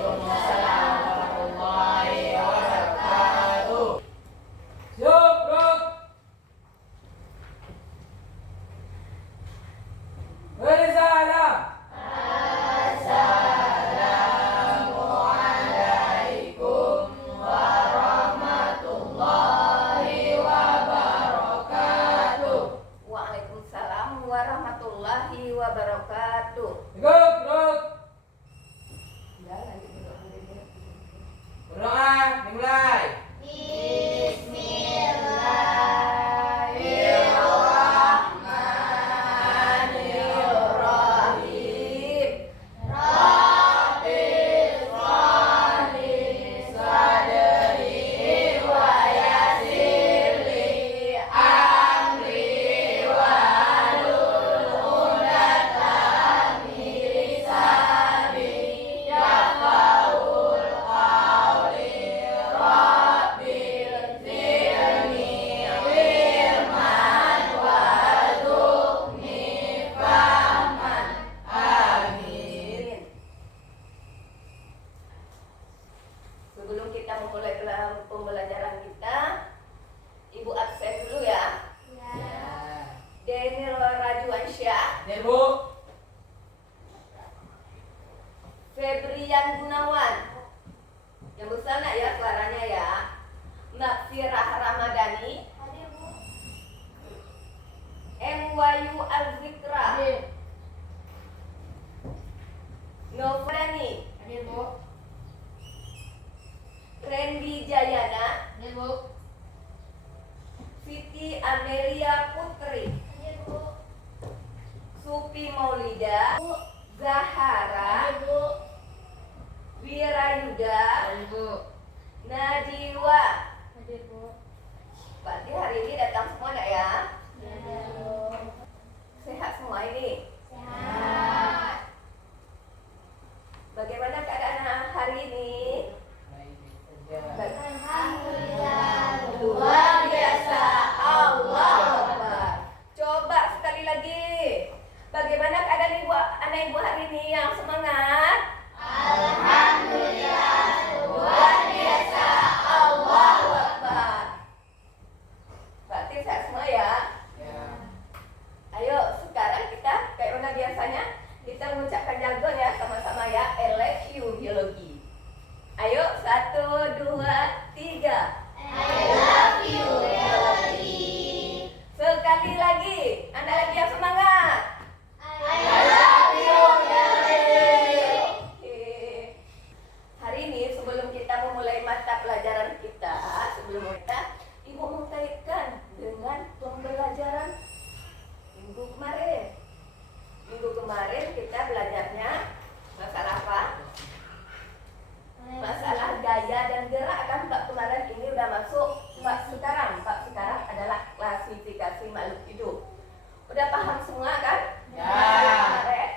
Waalaikumsalam warahmatullahi wabarakatuh. Yuk, bro. Waalaikumsalam. Assalamualaikum warahmatullahi wabarakatuh. Waalaikumsalam warahmatullahi wabarakatuh. Yuk, bro. Ya, lanjut dulu. Berdoa, dimulai. Bismillahirrahmanirrahim. Rabbi sholli sadri wa yassir li amri wahlul 'uqdatam min lisani yafqahul qawli. Rabbil zidni ilman warzuqni fahman. Amin. Sebelum kita memulai pembelajaran kita, Ibu absen dulu ya. Daniel Rajuansyah, Ibu. Febrian Gunawan. Yang besar nak ya suaranya ya. Makfirah Ramadhani, MYU Al-Zikra, Novadani, Randy Jayana, Siti Amelia Putri, Supi Maulida, Zahara, Wirayuda, Najwa. Berarti hari ini datang semua enggak ya? Sehat semua ini? Bagaimana keadaan hari ini? Luar biasa. Allahu Akbar. Coba sekali lagi. Bagaimana keadaan anak ibu hari ini yang semangat? Alhamdulillah. Luar biasa. Allahu Akbar. Berarti sehat semua ya? Ayo sekarang kita kayak mana biasanya kita mengucapkan jargon ya sama-sama ya. I love you biologi. Ayo 1, 2, 3. I love you biologi. Sekali lagi. Anda lagi yang semangat. I love you biologi. Oke. Hari ini sebelum kita memulai mata pelajaran kita, Ibu mengkaitkan dengan pembelajaran minggu kemarin. Minggu kemarin kita belajarnya masalah apa? Masalah gaya dan gerak kan Mbak kemarin, ini udah masuk Mbak sekarang. Mbak sekarang adalah klasifikasi makhluk hidup. Udah paham semua kan? Ya. Kemarin?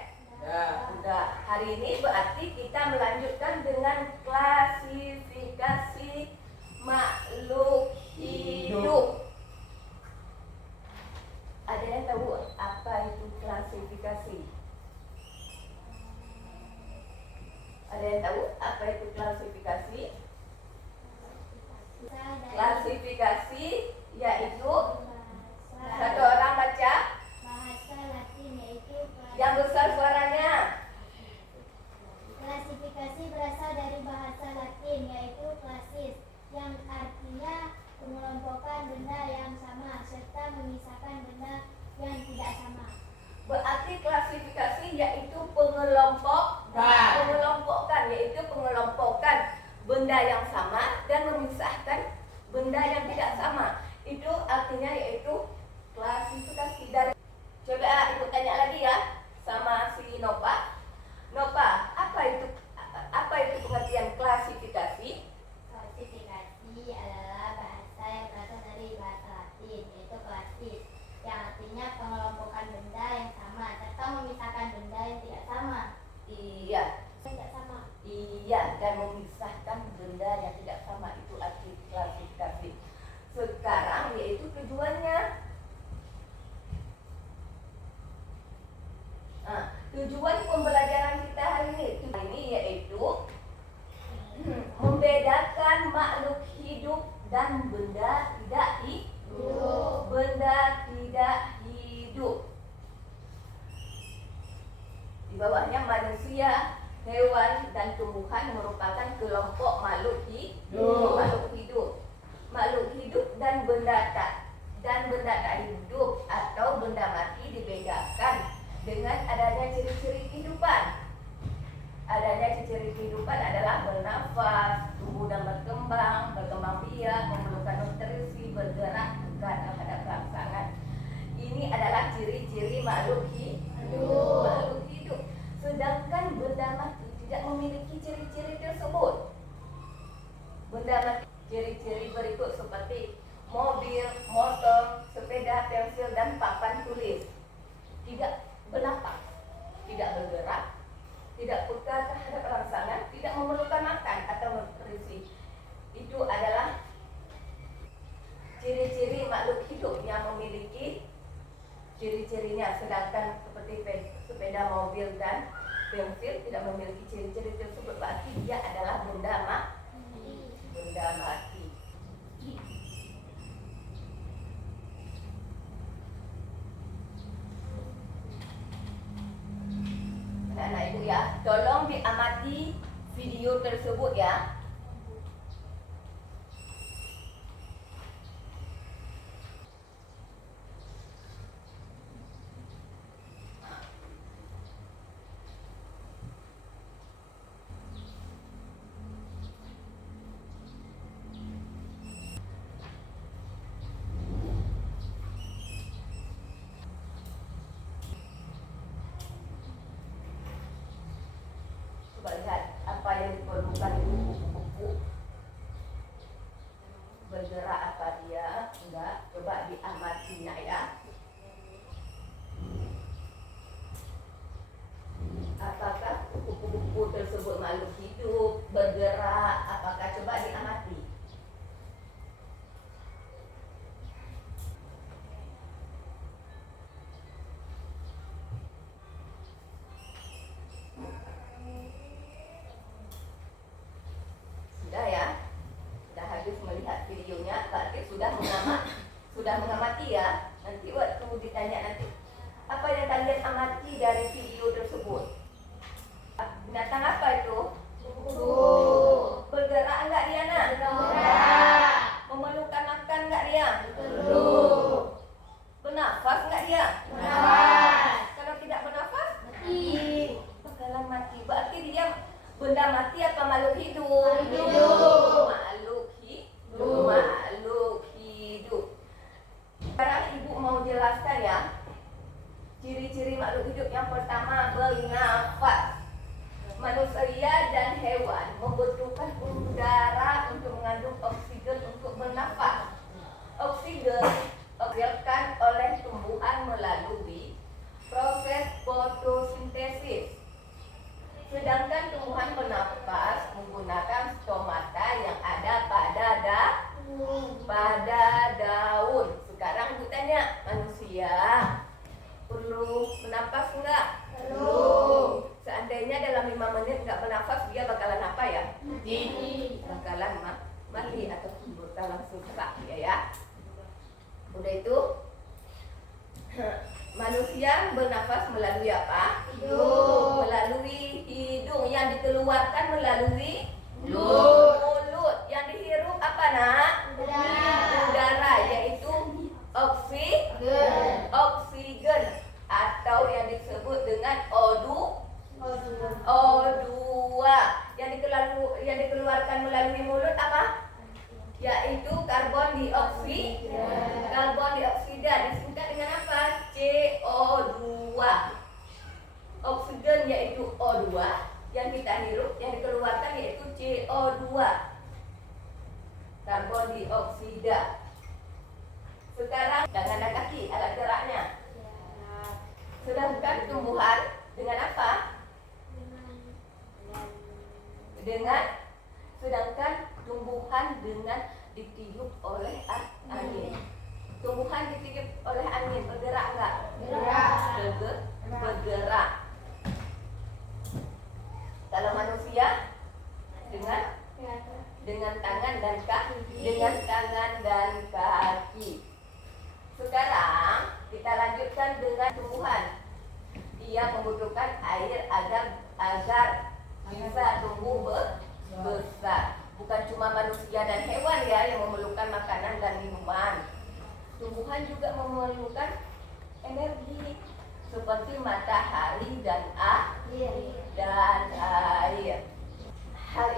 Ya. Udah. Hari ini berarti kita melanjutkan dengan klasifikasi makhluk hidup. Ada yang tahu apa itu klasifikasi? Ada yang tahu apa itu klasifikasi? Klasifikasi yaitu satu orang baca Bahasa Latin yaitu yang besar suaranya. klasifikasi berasal dari bahasa Latin yaitu klasis yang artinya mengelompokkan benda yang sama serta memisahkan benda yang tidak sama. Berarti klasifikasi yaitu pengelompokkan yaitu pengelompokan benda yang sama dan memisahkan benda yang tidak sama. Itu artinya yaitu klasifikasi. Dari coba Ibu tanya lagi ya sama si Nova. Nova, apa itu pengertian klasifikasi? Klasifikasi adalah bahasa yang berasal dari bahasa Latin yaitu klasis yang artinya pengelompokan benda yang sama serta memisahkan benda yang tidak sama. Iya. Tidak sama. Iya, dan memisahkan benda yang tidak sama itu arti klasifikasi. Sekarang yaitu tujuannya. Nah, tujuan pembelajaran kita hari ini yaitu tumbuhan merupakan kelompok makhluk hidup. Makhluk hidup dan benda tak hidup atau benda mati dibedakan dengan adanya ciri-ciri kehidupan. Adanya ciri-ciri kehidupan adalah bernafas, tumbuh dan berkembang biak, memerlukan nutrisi, bergerak, bukan pada kelangsangan. Ini adalah ciri-ciri makhluk hidup. Sedangkan benda mati tidak memiliki ciri-ciri tersebut. Benda mati ciri-ciri berikut seperti mobil, motor, sepeda, pensil, dan papan tulis. Tidak bernafas, tidak bergerak, tidak peka terhadap rangsangan, tidak memerlukan makan atau nutrisi. Itu adalah ciri-ciri makhluk hidup yang memiliki ciri-cirinya. Sedangkan seperti sepeda, mobil, dan pensil tidak memiliki ciri-ciri tersebut, berarti dia adalah benda mati. Anak-anak ibu ya, tolong diamati video tersebut ya. Coba lihat apa yang diperlukan itu kupu-kupu. Bergerak apa dia? Enggak. Coba diamati ya. Apakah kupu-kupu tersebut makhluk hidup? Bergerak? Apakah? Coba diamati. Sudah ya, sudah habis melihat videonya, berarti sudah mengamati ya. Nanti waktu ditanya nanti, apa yang kalian amati dari video tersebut? Binatang apa itu? Bergerak enggak dia nak? Bergerak. Memerlukan makan enggak dia? Perlu. Bernafas enggak dia? Bernafas. Kalau tidak bernafas, Mati. bakalan mati. Berarti dia benda mati apa makhluk hidup? Hidup. Makhluk hidup. Sekarang ibu mau jelaskan ya ciri-ciri makhluk hidup. Yang pertama, bernafas. Manusia dan hewan membutuhkan udara untuk mengandung oksigen untuk bernafas. Oksigen dihasilkan oleh tumbuhan melalui proses fotosintesis. Sedangkan tumbuhan bernafas menggunakan stomata yang ada pada daun. Sekarang ibu tanya, manusia perlu bernafas enggak? Perlu. Seandainya dalam 5 menit enggak bernafas, dia bakalan apa ya? Mati. Bakalan mati atau bakalan susah ya. Udah itu manusia bernafas melalui apa? Hidung. Melalui hidung. Yang dikeluarkan melalui Mulut. Yang dihirup apa nak? Udara, yaitu oksigen atau yang disebut dengan O2. Yang dikeluarkan melalui mulut apa? Yaitu karbon dioksida, disingkat dengan apa? CO2. Oksigen yaitu O2, yang kita hirup, yang dikeluarkan yaitu CO2, karbon dioksida. Sekarang tangan dan kaki, alat geraknya. Sedangkan tumbuhan dengan apa? Sedangkan tumbuhan dengan ditiup oleh angin. Tumbuhan ditiup oleh angin, bergerak enggak? Bergerak. Kalau manusia dengan tangan dan kaki. Sekarang kita lanjutkan dengan tumbuhan. Ia membutuhkan air agar bisa tumbuh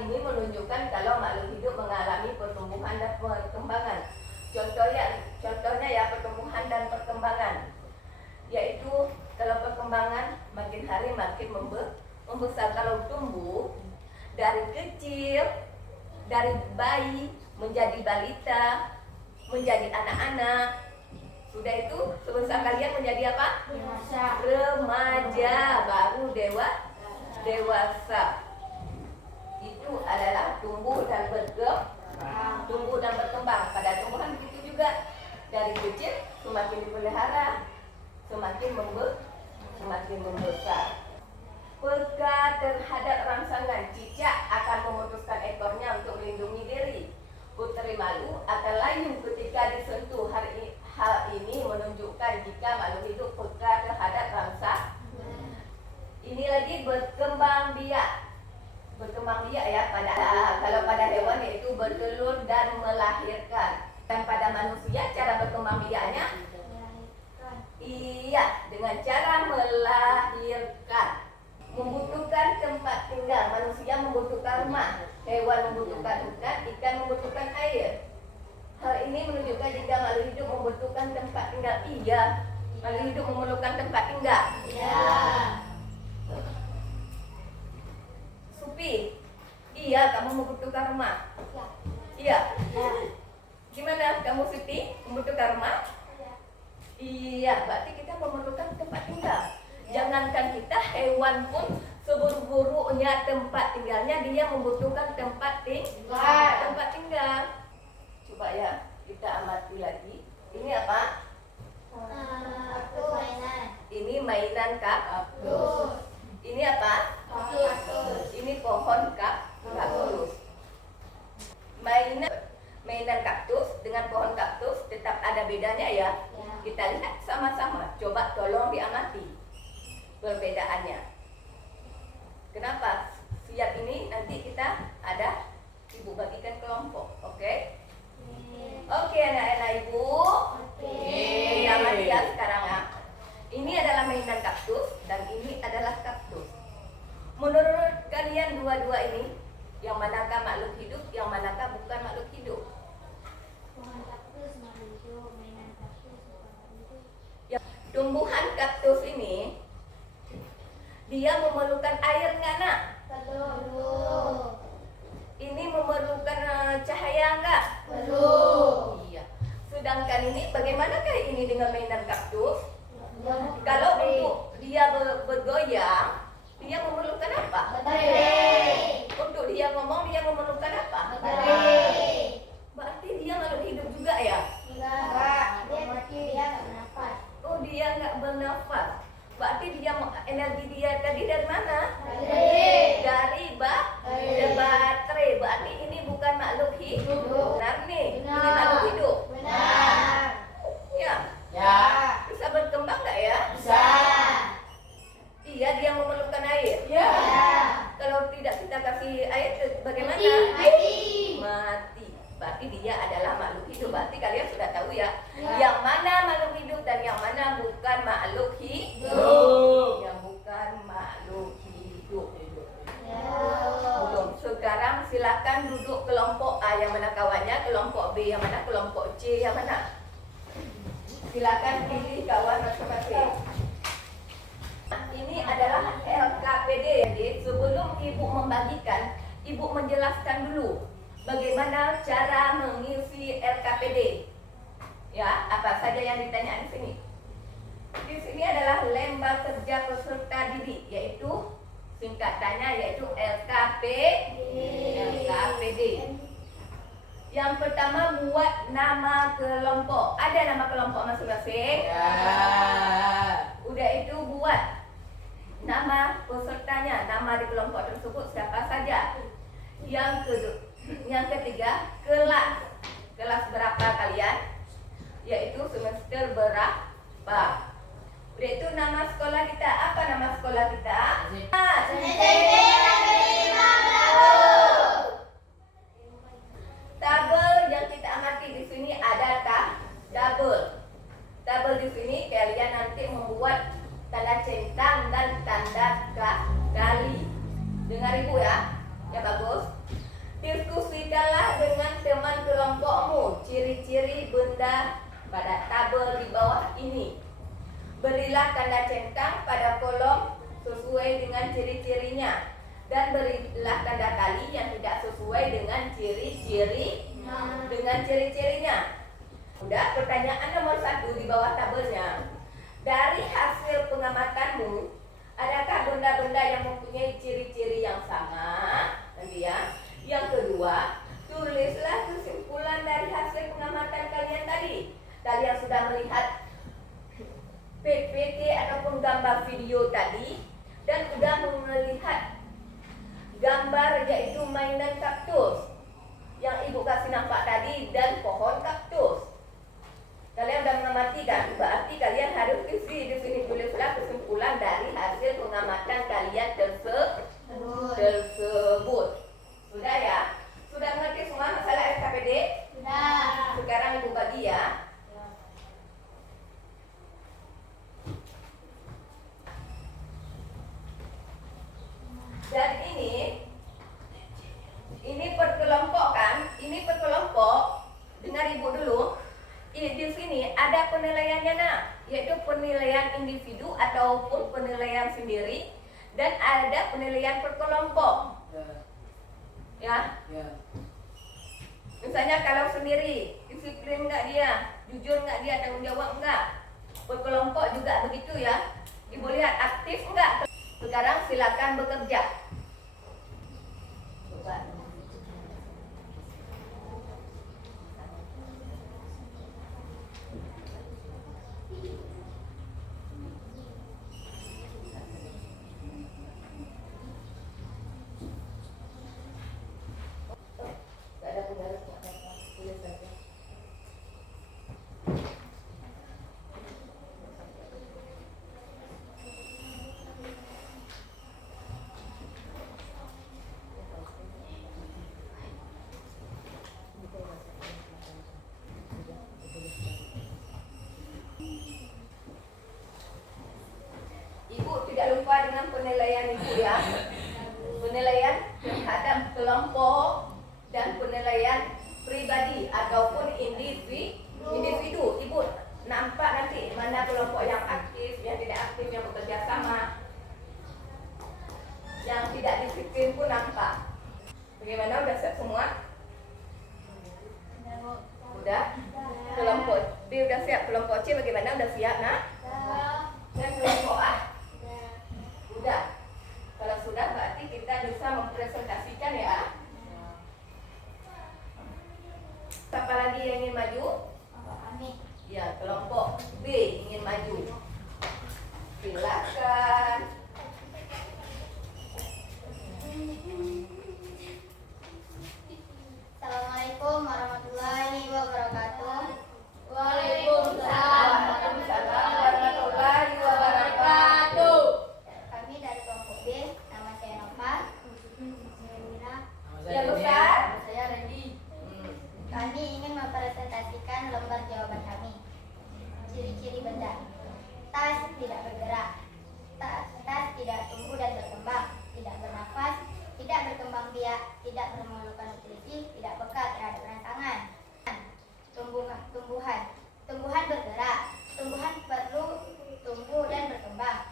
ini menunjukkan kalau makhluk hidup mengalami pertumbuhan dan perkembangan. Contohnya ya pertumbuhan dan perkembangan. Yaitu kalau perkembangan makin hari makin membesar. Kalau tumbuh dari kecil, dari bayi menjadi balita, menjadi anak-anak, sudah itu sebesar kalian menjadi apa? Remaja, baru dewasa. Itu adalah tumbuh dan berkembang. Pada tumbuhan begitu juga, dari kecil semakin dipelihara, semakin membesar. Peka terhadap rangsangan, cicak akan memutuskan ekornya untuk melindungi diri. Puteri malu akan layu ketika disentuh. Hal ini menunjukkan jika makhluk hidup peka terhadap rangsangan. Ini lagi berkembang biak. Berkembang biak ya, kalau pada hewan yaitu bertelur dan melahirkan. Dan pada manusia cara berkembang biaknya iya, dengan cara melahirkan. Membutuhkan tempat tinggal. Manusia membutuhkan rumah, hewan membutuhkan hutan, ikan membutuhkan air. Hal ini menunjukkan jika makhluk hidup membutuhkan tempat tinggal. Iya, makhluk hidup memerlukan tempat tinggal. Iya. Supi, iya kamu membutuhkan rumah. Iya. Gimana kamu Supi, membutuhkan rumah? Iya, berarti kita memerlukan tempat tinggal. Jangankan kita, hewan pun seburuk-buruknya tempat tinggalnya, dia membutuhkan tempat tinggal. Coba ya, kita amati lagi. Ini apa? Mainan. Ini mainan kaktus. Ini apa? Ini pohon kaktus. Mainan kaktus dengan pohon kaktus tetap ada bedanya ya. Kita lihat sama-sama. Coba tolong diamati perbedaannya. Kenapa? Siap ini nanti kita ada ibu bagikan kelompok. Oke? Oke anak-anak ibu. Kita amati ya sekarang ya. Ini adalah mainan kaktus dan ini adalah kaktus. Menurut kalian dua-dua ini, yang manakah makhluk hidup, yang manakah bukan makhluk hidup? Tumbuhan kaktus ini dia memerlukan air nggak nak? Perlu. Ini memerlukan cahaya nggak? Perlu. Iya. Sedangkan ini bagaimanakah ini dengan mainan kaktus? Kalau untuk dia bergoyang, dia memerlukan apa? Baterai. Untuk dia ngomong, dia memerlukan apa? Baterai. Berarti dia makhluk hidup juga ya? Enggak. Dia nggak bernafas. Oh, dia nggak bernafas. Berarti dia energi dia tadi dari mana? Baterai. Dari baterai. Berarti ini bukan makhluk hidup. Benar nih? Ini makhluk hidup. Benar. Ya. Ya, Bisa berkembang nggak ya? bisa. Iya, dia memerlukan air. Ya. Kalau tidak kita kasih air, bagaimana? Mati. Mati. Berarti dia adalah makhluk hidup. Berarti kalian sudah tahu ya, Ya. yang mana makhluk hidup dan yang mana bukan makhluk hidup. Hidup. Yang bukan makhluk hidup. Ya. Belum. Sekarang silakan duduk kelompok A yang mana kawannya, kelompok B yang mana, kelompok C yang mana. Silakan pilih kawan masing-masing. Ini adalah LKPD. Jadi sebelum ibu membagikan, ibu menjelaskan dulu bagaimana cara mengisi LKPD. Ya, apa saja yang ditanya di sini? Di sini adalah lembar kerja peserta didik, yaitu singkatannya yaitu LKPD. Yang pertama, buat nama kelompok. Ada nama kelompok masing-masing? Ya. Udah itu buat nama pesertanya, nama di kelompok tersebut siapa saja. Yang ketiga, kelas. Kelas berapa kalian? Yaitu semester berapa. Udah itu nama sekolah kita. Apa nama sekolah kita? Tabel yang kita amati di sini ada tabel. Tabel di sini kalian nanti membuat tanda centang dan tanda kali. Dengar ibu ya, ya bagus. tanda centang pada kolom sesuai dengan ciri-cirinya dan berilah tanda kali yang tidak sesuai dengan ciri-cirinya. Udah, pertanyaan nomor 1 di bawah tabelnya. Dari hasil pengamatanmu, adakah benda-benda yang mempunyai ciri-ciri yang sama? Nanti ya. Yang kedua, tulislah kesimpulan dari hasil pengamatan kalian tadi. Kalian sudah melihat PPT ataupun gambar video tadi dan sudah melihat gambar yaitu mainan kaktus yang ibu kasih nampak tadi dan pohon kaktus. Kalian sudah mengamati kan? Berarti kalian harus isi di sini, tulislah kesimpulan dari hasil pengamatan kalian tersebut. Sudah ya? Sudah mengerti semua masalah SKPD? Sudah. Sekarang ibu bagi ya. Dan ini perkelompokan, ini perkelompok. Dengar ibu dulu. Di sini ada penilaiannya yaitu penilaian individu ataupun penilaian sendiri dan ada penilaian perkelompok. Ya. Misalnya kalau sendiri, disiplin nggak dia, jujur nggak dia, tanggung jawab nggak. Perkelompok juga begitu ya. Ibu lihat aktif nggak. Sekarang silakan bekerja. Coba. Gak ada penggaruknya, tulis saja. Ibu tidak lupa dengan penilaian ibu ya. Penilaian terhadap kelompok dan penilaian pribadi ataupun individu. Ibu nampak nanti mana kelompok yang aktif, yang tidak aktif, yang bekerja sama, yang tidak disiplin pun nampak. Bagaimana, udah siap semua? Udah? Kelompok B udah siap, kelompok C bagaimana, udah siap nak? Dan kelompok A? Udah. Kalau sudah berarti kita bisa mempresentasikan ya. Siapa lagi yang ingin maju? Ya, kelompok B ingin maju. Silakan. Assalamualaikum warahmatullahi wabarakatuh. Waalaikumsalam warahmatullahi wabarakatuh. Kami dari kelompok B, nama saya Nova. Saya Mira. Yang besar? Saya Randy. Kami ingin mempresentasikan lembar jawaban kami. Ciri-ciri benda. Tas tidak bergerak. Tas tidak tumbuh dan berkembang. Tidak bernafas. Tidak berkembang biak. Tidak memerlukan nutrisi. Tidak peka terhadap rangsangan. Tumbuhan bergerak. Tumbuhan perlu tumbuh dan berkembang.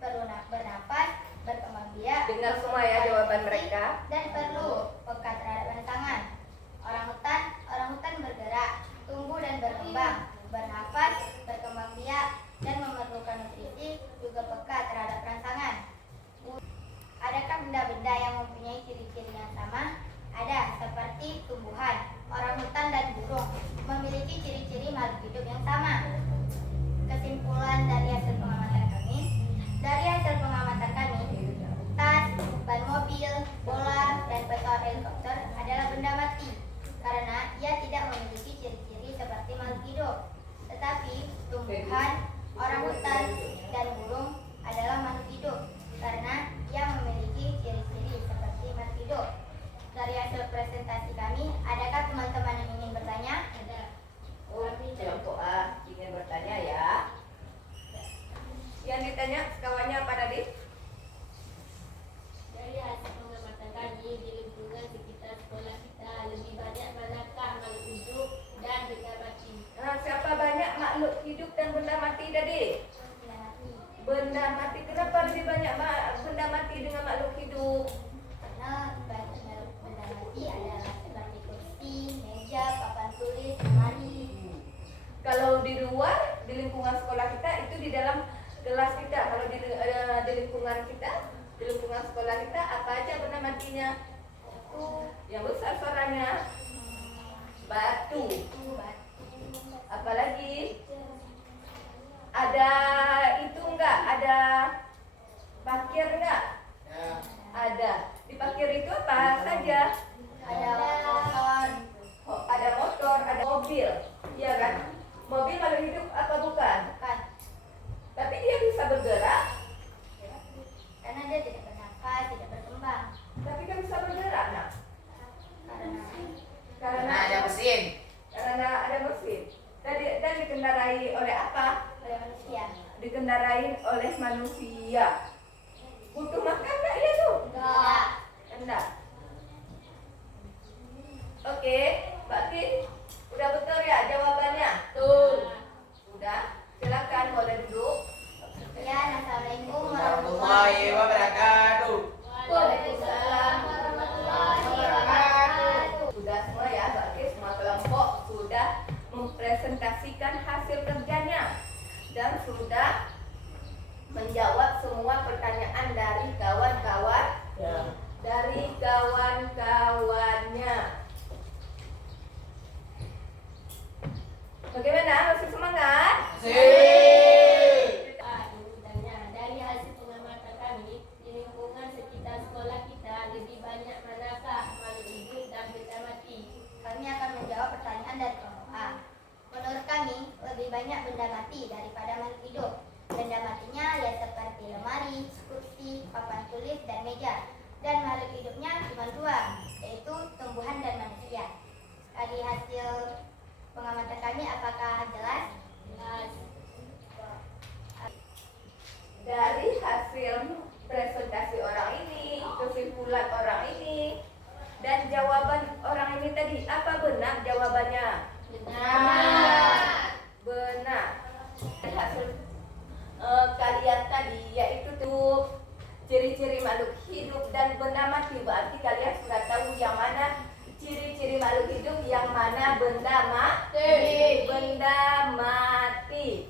Perlu bernafas, berkembang biak. Dengar semua ya jawaban mereka. Dan perlu peka terhadap rangsangan. Orang hutan bergerak, tumbuh dan berkembang, bernafas, berkembang biak, dan memerlukan nutrisi, juga peka terhadap rangsangan. Adakah benda-benda yang mempunyai ciri-ciri yang sama? Ada, seperti tumbuhan, orang hutan, dan burung memiliki ciri-ciri makhluk hidup yang sama. Kesimpulan dari hasil pengamatan kami. Dari hasil pengamatan kami, tas, ban mobil, bola, dan pesawat helikopter adalah benda mati karena ia tidak memiliki ciri-ciri seperti makhluk hidup. Tetapi tumbuhan, orang hutan, dan burung adalah makhluk hidup karena ia memiliki ciri-ciri seperti makhluk hidup. Dari hasil presentasi kami, adakah teman-teman yang ingin bertanya? Ada. Kelompok A ingin bertanya ya. Yang ditanya kawannya apa tadi? Dari hasil pengamatan kami di lingkungan sekitar sekolah kita, lebih banyak manakah makhluk hidup dan benda mati? Siapa banyak makhluk hidup dan benda mati tadi? lingkungan sekolah kita itu di dalam kelas kita. Kalau di lingkungan kita, di lingkungan sekolah kita apa aja benda matinya? Yang besar suaranya batu. Apalagi ada itu enggak? Ada parkir enggak? Ada. Di parkir itu apa saja? Ada motor, ada mobil, iya kan? Mobil makhluk hidup apa bukan? Bukan. Tapi dia bisa bergerak. Karena dia tidak bernafas, tidak berkembang. Tapi kan bisa bergerak, nak. Karena ada mesin. Karena ada mesin. Dan dikendarai oleh apa? oleh manusia. Dikendarai oleh manusia. Butuh makan enggak dia tuh? Enggak. Enggak. Oke, berarti udah betul ya jawabannya? Betul. Sudah. Silakan boleh duduk. Sekian, assalamualaikum Warahmatullahi wabarakatuh. Waalaikumsalam warahmatullahi wabarakatuh. Sudah semua ya, berarti semua kelompok sudah mempresentasikan hasil kerjanya dan sudah menjawab semua pertanyaan dari kawan-kawan, dari kawan-kawannya. Bagaimana? Masih semangat? Ini bertanya, dari hasil pengamatan kami di lingkungan sekitar sekolah kita lebih banyak manakah makhluk hidup dan benda mati? Kami akan menjawab pertanyaan dari kelompok A. Menurut kami, lebih banyak benda mati daripada makhluk hidup. Benda matinya ya seperti lemari, kursi, papan tulis, dan meja. Dan makhluk hidupnya cuma dua, yaitu tumbuhan dan manusia. Dari hasil pengamatan kami, apakah jelas? Jelas. Dari hasil presentasi orang ini, kesimpulan orang ini, dan jawaban orang ini tadi, apa benar jawabannya? Benar. Benar. Dari hasil kalian tadi, yaitu tuh ciri-ciri makhluk hidup dan benda mati. Berarti kalian sudah tahu yang mana ciri-ciri makhluk hidup, yang mana benda mati. Benda mati.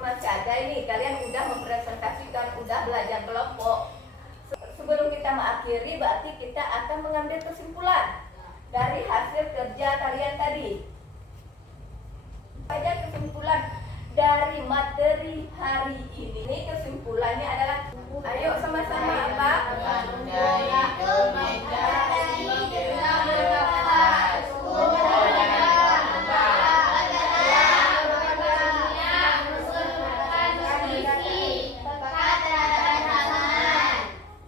Masih ada ini, kalian udah mempresentasikan, udah belajar kelompok. Sebelum kita mengakhiri, berarti kita akan mengambil kesimpulan dari hasil kerja kalian tadi. Ada kesimpulan dari materi hari ini. Kesimpulannya adalah, ayo sama-sama apa?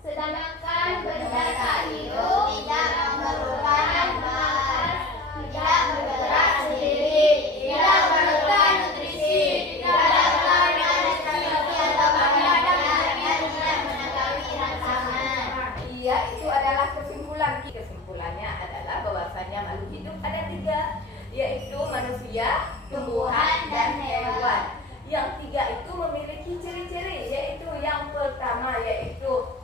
Sedangkan benda tak hidup tidak memerlukan nafas, tidak bergerak sendiri, tidak memerlukan nutrisi, tidak dapat mendeteksi atau menggunakan dan tidak mengetahui rangsangan. Iya, itu adalah kesimpulan. Kesimpulannya adalah bahwasanya makhluk hidup ada tiga, yaitu manusia, tumbuhan, dan hewan. Yang tiga itu memiliki ciri-ciri, yaitu yang pertama yaitu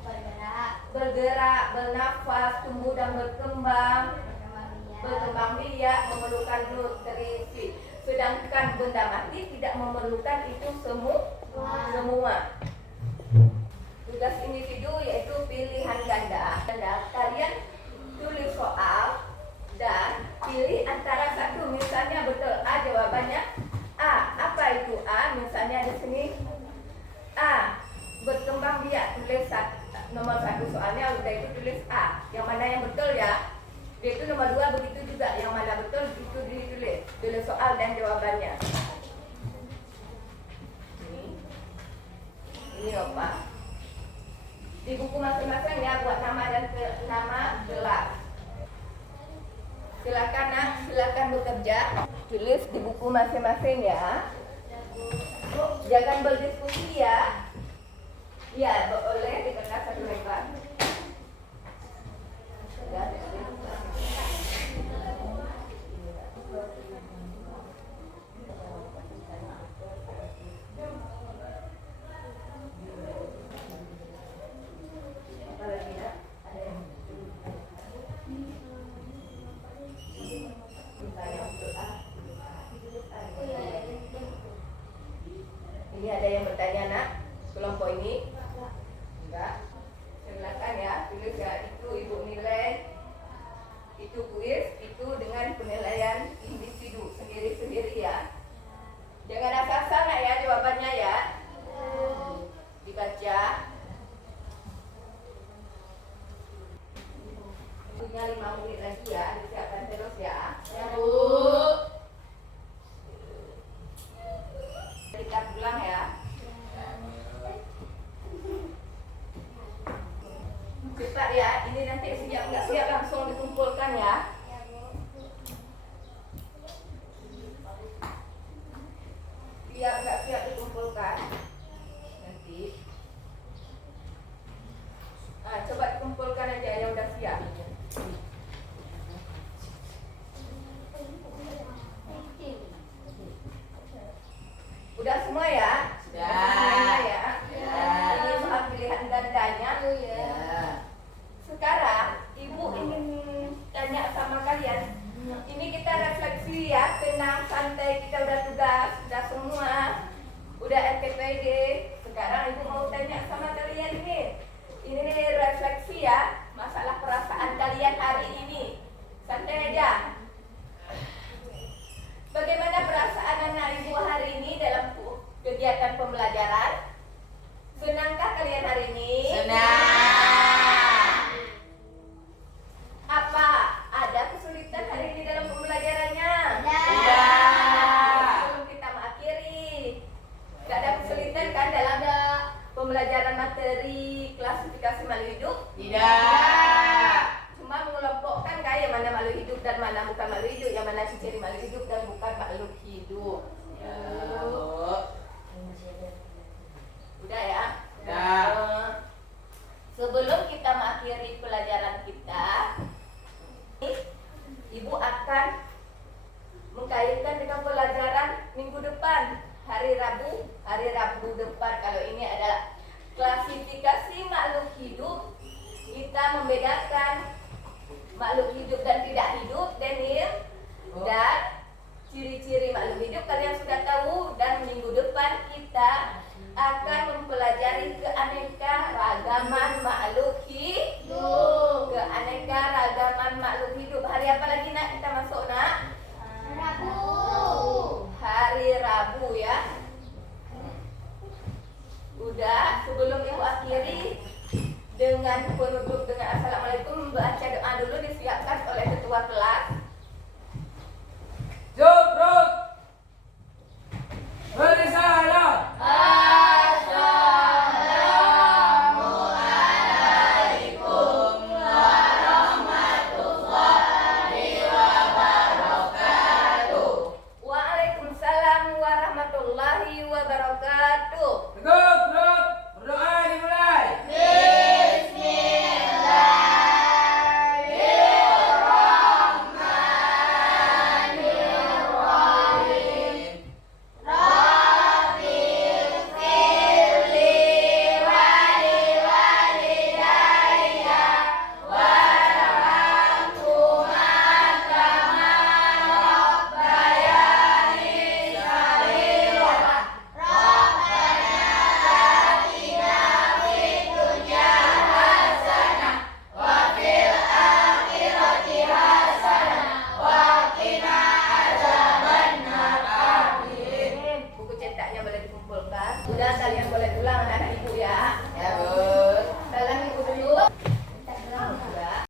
bergerak, bernafas, tumbuh dan berkembang biak, memerlukan nutrisi. Sedangkan benda mati tidak memerlukan itu semua. Tugas individu yaitu pilihan ganda. Kalian tulis soal dan pilih antara satu. Misalnya betul A jawabannya A. Apa itu A? Misalnya di sini A. Berkembang biak, tulis nomor satu soalnya udah itu tulis A. Yang mana yang betul ya? Itu nomor dua begitu juga. Yang mana betul itu ditulis. Tulis soal dan jawabannya. Ini Opa. Di buku masing-masing ya buat nama dan nama gelar. Silakan nak, silakan bekerja. Tulis di buku masing-masing ya. Jangan berdiskusi ya. Ya, boleh di kertas satu lembar. waktunya 5 menit lagi ya, disiapkan terus ya. Ya, Bu. Kita pulang ya. Cepat ya, ini nanti siap nggak siap langsung dikumpulkan ya. Ya, Bu. Siap nggak siap dikumpulkan nanti. Nah, coba dikumpulkan aja yang udah siap. Udah semua ya? Sudah. Semuanya ya? Ya. Ini soal pilihan gandanya. Ya. Sekarang Ibu ingin tanya sama kalian. Ini kita refleksi ya, tenang, santai, kita udah tugas, udah semua, udah RKPD. Sekarang Ibu mau tanya sama kalian ini. Ini refleksi ya, masalah perasaan kalian hari ini. Santai aja. Bagaimana perasaan anak Ibu hari ini dalam kegiatan pembelajaran? Senangkah kalian hari ini? Senang. Apa? Ada kesulitan hari ini dalam pembelajarannya? Tidak. Sebelum kita mengakhiri, tidak ada kesulitan kan dalam pembelajaran materi klasifikasi makhluk hidup? Tidak. Cuma mengelompokkan kan yang mana makhluk hidup dan mana bukan makhluk hidup, yang mana ciri makhluk hidup dan bukan makhluk hidup. Ya, Bu. Udah ya? Udah. Sebelum kita mengakhiri pelajaran kita, Ibu akan mengkaitkan dengan pelajaran minggu depan, hari Rabu depan. Kalau ini adalah klasifikasi makhluk hidup, kita membedakan makhluk hidup dan tidak hidup, Daniel, dan ciri-ciri makhluk hidup kalian sudah tahu. Dan minggu depan kita akan mempelajari keanekaragaman makhluk